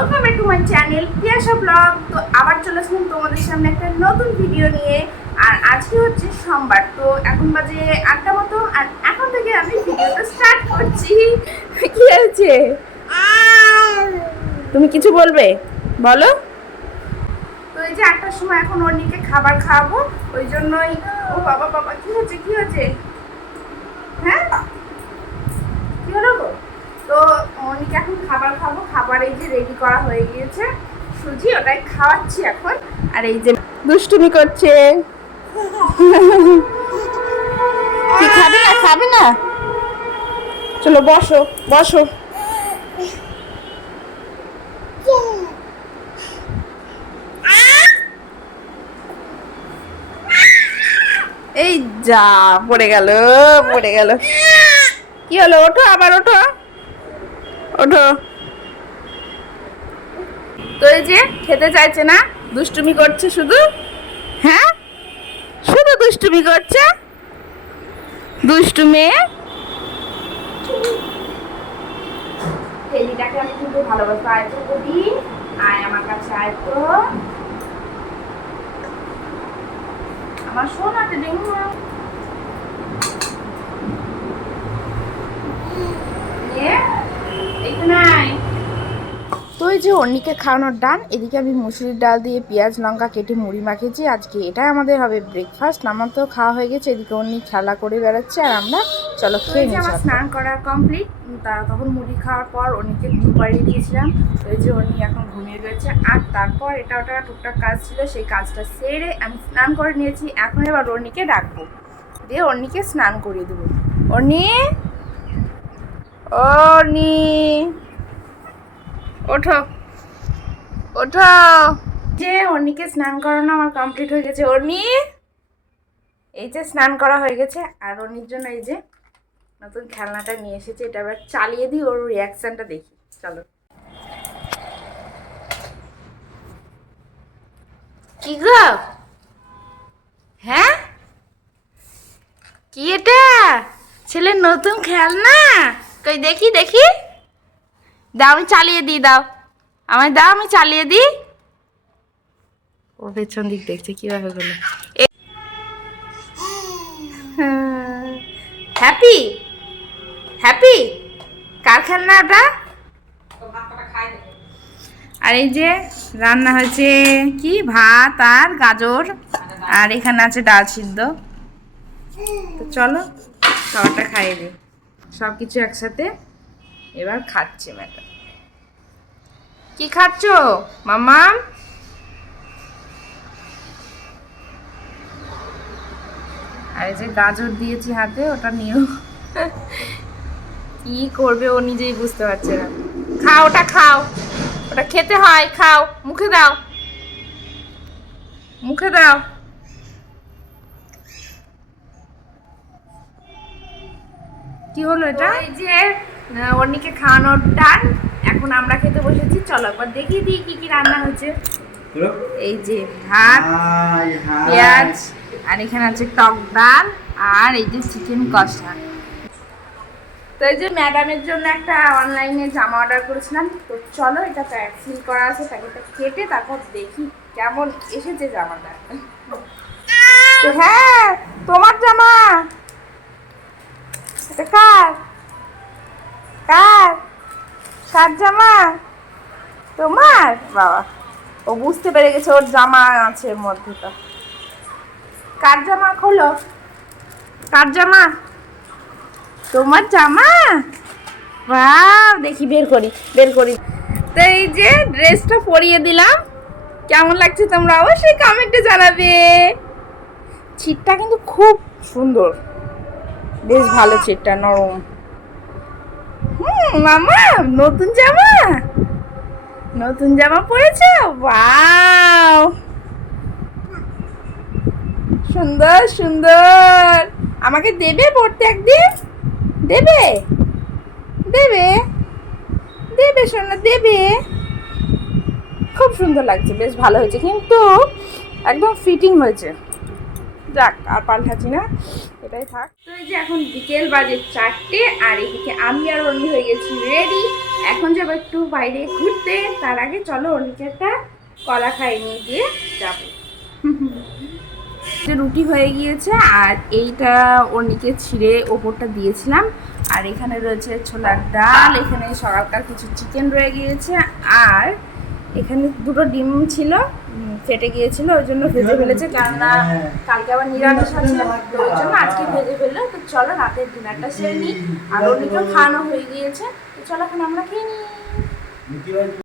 Welcome back to my channel Piyasa blog. তো আবার চলে আসলাম তোমাদের সামনে একটা নতুন ভিডিও নিয়ে। আর আজকে হচ্ছে সোমবার, তো এখন বাজে 8টা মতো। আর এখন থেকে আমি ভিডিওটা স্টার্ট করছি। কি হয়েছে? তুমি কিছু বলবে? বলো। তো এই যে 8টার সময় এখন অর্নিকে খাবার খাওয়াবো, ওই জন্যই। ও বাবা বাবা, কি হচ্ছে কি হচ্ছে? হ্যাঁ, কি হলো গো? তো অনেকে এখন খাবার খাবো, খাবার এই যে রেডি করা হয়ে গিয়েছে, সুজি, ওটাই খাওয়াচ্ছি এখন। আর এই যে দুষ্টুমি করছে। কি খাবে না? খাবে না? চলো বসো বসো। এই যা, পড়ে গেল পড়ে গেল। কি হলো? ওঠো, আবার ওঠো ওঠো। তো এই যে খেতে চাইছে না, দুষ্টুমি করছে শুধু। হ্যাঁ, শুধু দুষ্টুমি করছে, দুষ্টু মেয়ে। টেলিটাকে আমি কিন্তু ভালোবাসি। আয় তো কবি, আয় আমার কাছে, আয় তো আমার সোনাতে দেখো। তো এই যে অন্যকে খাওয়ানোর ডান, এদিকে আমি মুসুরির ডাল দিয়ে পেঁয়াজ লঙ্কা কেটে মুড়ি মাখিয়েছি। আজকে এটাই আমাদের হবে ব্রেকফাস্ট। আমার তো খাওয়া হয়ে গেছে, এদিকে অন্য খেলা করে বেড়াচ্ছে আর আমরা চলো খেয়ে নিই। আমার স্নান করা কমপ্লিট, তখন মুড়ি খাওয়ার পর অন্যকে ঘুম পাড়িয়ে দিয়েছিলাম। তো এই যে অন্য এখন ঘুমিয়ে গেছে। আর তারপর এটা ওটা টুকটাক কাজ ছিল, সেই কাজটা সেরে আমি স্নান করে নিয়েছি। এখন এবার অন্যকে ডাকবো, দিয়ে অন্যকে স্নান করিয়ে দেবো। অর্নি, অর্নি ওঠো ওঠো। যে অর্নিকে স্নান করানো আমার কমপ্লিট হয়ে গেছে। অর্নি, এই যে স্নান করা হয়ে গেছে। আর অর্নির জন্য এই যে নতুন খেলনাটা নিয়ে এসেছে, এটা এবার চালিয়ে দিই, ওর রিয়াকশনটা দেখি। চলো। কি গো? হ্যাঁ, কি এটা? ছেলের নতুন খেলনা? কই দেখি দেখি। দাও, আমি চালিয়ে দিই, দাও আমায়, দাও আমি চালিয়ে দিই। ও পেছন দিক দেখছে কিভাবে গেল। হ্যাপি হ্যাপি, কার খেলনা ওটা? আর এই যে রান্না হয়েছে কি, ভাত আর গাজর, আর এখানে আছে ডাল সিদ্ধ। তো চলো খাবারটা খাইয়ে দিই, সব কিছু একসাথে। এবার খাচ্ছে ম্যাডাম। কি খাচ্ছ মামা? আর এই যে গাজর দিয়েছি হাতে, ওটা নিয়েও কি করবে ও নিজেই বুঝতে পারছে না। খাও, ওটা খাও, ওটা খেতে হয়, খাও, মুখে দাও, মুখে দাও। কি হলো এটা? এই যে অর্নিকে খাওয়ানোর ডান, এখন আমরা খেতে বসেছি। চলো একবার দেখিয়ে দিই কি কি রান্না হয়েছে। এই যে ভাত, পেঁয়াজ, আর এখানে আছে টক ডাল, আর এই যে চিকেন কষা। তো এই যে ম্যাডামের জন্য একটা অনলাইনে জামা অর্ডার করেছিলাম। তো চলো, এটা প্যাক সিল করা আছে, তাকে এটা কেটে তারপর দেখি কেমন এসেছে জামাটা। তো হ্যাঁ, তোমার জামা। এটা কার? কার? কার জামা? তোমার? বাবা, ও বুঝতে পেরে গেছে ওর জামা আছে এর মধ্যে। তো কার জামা? খোলো, কার জামা? তোমার জামা? বাহ, দেখি বের করি, বের করি। তো এই যে ড্রেসটা পরিয়ে দিলাম, কেমন লাগছে তোমরা অবশ্যই কমেন্টে জানাবে। ছিটটা কিন্তু খুব সুন্দর, বেশ ভালো ছিটটা, নরম। মামা নতুন জামা, নতুন জামা পরেছো? ওয়াও, সুন্দর সুন্দর। আমাকে দেবে পড়তে একদিন? দেবে দেবে দেবে সোনা, দেবে। খুব সুন্দর লাগছে, বেশ ভালো হয়েছে, কিন্তু একদম ফিটিং হয়েছে। যাক, আর পাল্টাচ্ছি না, এটাই থাক। তো এই যে এখন বিকেল বাজে 4টে, আর এদিকে আমি আর অর্ণি হয়ে গেছি রেডি। এখন যাবো একটু বাইরে ঘুরতে, তার আগে চলো অর্ণিকে একটা কলা খাই নিয়ে দিয়ে যাবো। রুটি হয়ে গিয়েছে, আর এইটা অর্ণিকে ছিঁড়ে ওপরটা দিয়েছিলাম। আর এখানে রয়েছে ছোলার ডাল, এখানে সকালকার কিছু চিকেন রয়ে গিয়েছে, আর এখানে দুটো ডিম ছিল, ফেটে গিয়েছিল, ওই জন্য ভেজে ফেলেছে, কেননা কালকে আবার নিরামিষ আছে, তো ওই জন্য আজকে ভেজে ফেললো। তো চলো রাতের ডিনারটা সেরে নিই, আর অর্ণিকেও খাওয়ানো হয়ে গিয়েছে, তো চলো এখন আমরা খেয়ে নিই।